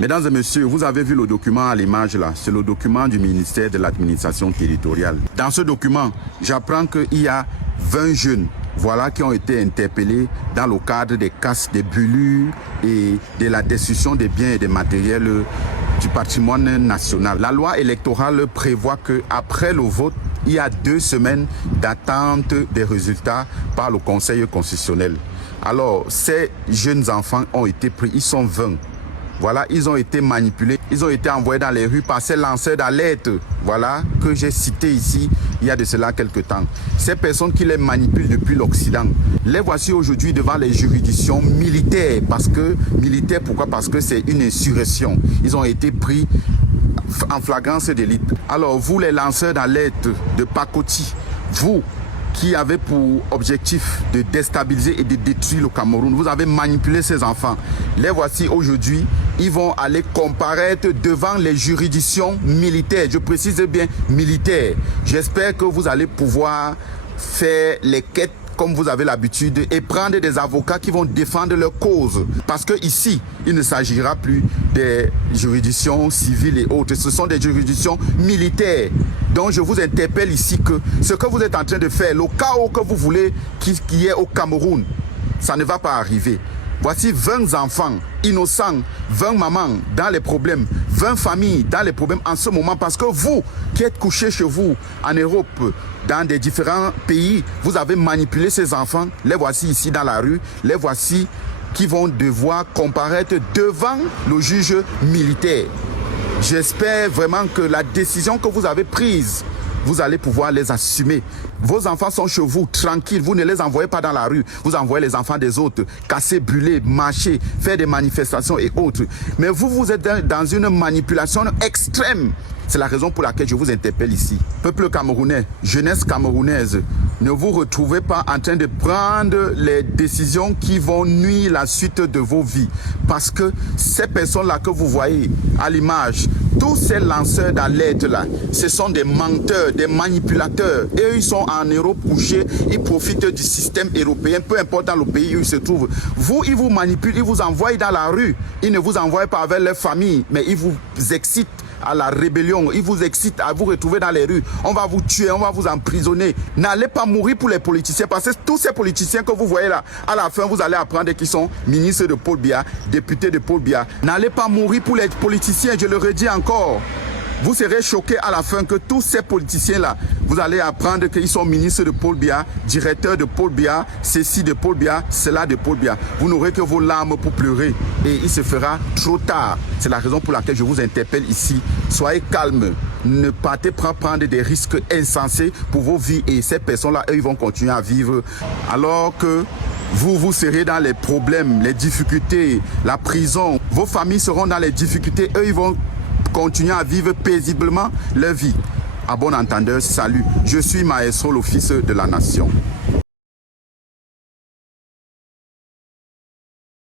Mesdames et messieurs, vous avez vu le document à l'image là, c'est le document du ministère de l'administration territoriale. Dans ce document, j'apprends qu'il y a 20 jeunes, voilà, qui ont été interpellés dans le cadre des casses, des brûlures et de la destruction des biens et des matériels du patrimoine national. La loi électorale prévoit qu'après le vote, il y a 2 semaines d'attente des résultats par le Conseil constitutionnel. Alors, ces jeunes enfants ont été pris, ils sont 20. Voilà, ils ont été manipulés, ils ont été envoyés dans les rues par ces lanceurs d'alerte, voilà, que j'ai cités ici il y a de cela quelques temps. Ces personnes qui les manipulent depuis l'Occident, les voici aujourd'hui devant les juridictions militaires. Militaires, pourquoi? Parce que c'est une insurrection. Ils ont été pris en flagrance d'élite. Alors vous, les lanceurs d'alerte de pacotille, vous qui avez pour objectif de déstabiliser et de détruire le Cameroun, vous avez manipulé ces enfants. Les voici aujourd'hui, ils vont aller comparaître devant les juridictions militaires. Je précise bien militaires. J'espère que vous allez pouvoir faire les quêtes comme vous avez l'habitude et prendre des avocats qui vont défendre leur cause. Parce que ici, il ne s'agira plus des juridictions civiles et autres. Ce sont des juridictions militaires. Donc je vous interpelle ici que ce que vous êtes en train de faire, le chaos que vous voulez qu'il y ait au Cameroun, ça ne va pas arriver. Voici 20 enfants innocents, 20 mamans dans les problèmes, 20 familles dans les problèmes en ce moment parce que vous qui êtes couchés chez vous en Europe, dans des différents pays, vous avez manipulé ces enfants. Les voici ici dans la rue, les voici qui vont devoir comparaître devant le juge militaire. J'espère vraiment que la décision que vous avez prise, vous allez pouvoir les assumer. Vos enfants sont chez vous, tranquilles. Vous ne les envoyez pas dans la rue. Vous envoyez les enfants des autres, casser, brûler, marcher, faire des manifestations et autres. Mais vous, vous êtes dans une manipulation extrême. C'est la raison pour laquelle je vous interpelle ici. Peuple camerounais, jeunesse camerounaise, ne vous retrouvez pas en train de prendre les décisions qui vont nuire la suite de vos vies. Parce que ces personnes-là que vous voyez à l'image, tous ces lanceurs d'alerte là, ce sont des menteurs, des manipulateurs. Et eux, ils sont en Europe couchés, ils profitent du système européen, peu importe dans le pays où ils se trouvent. Vous, ils vous manipulent, ils vous envoient dans la rue. Ils ne vous envoient pas avec leur famille, mais ils vous excitent à la rébellion, ils vous excitent à vous retrouver dans les rues. On va vous tuer, on va vous emprisonner. N'allez pas mourir pour les politiciens, parce que tous ces politiciens que vous voyez là, à la fin, vous allez apprendre qu'ils sont ministres de Paul Biya, députés de Paul Biya. N'allez pas mourir pour les politiciens, je le redis encore. Vous serez choqués à la fin que tous ces politiciens-là, vous allez apprendre qu'ils sont ministres de Paul Biya, directeurs de Paul Biya, ceci de Paul Biya, cela de Paul Biya. Vous n'aurez que vos larmes pour pleurer et il se fera trop tard. C'est la raison pour laquelle je vous interpelle ici. Soyez calmes, ne partez pas prendre des risques insensés pour vos vies et ces personnes-là, eux, ils vont continuer à vivre alors que vous serez dans les problèmes, les difficultés, la prison. Vos familles seront dans les difficultés, eux, ils vont continuer à vivre paisiblement leur vie. À bon entendeur, salut. Je suis Maestro, le fils de la nation.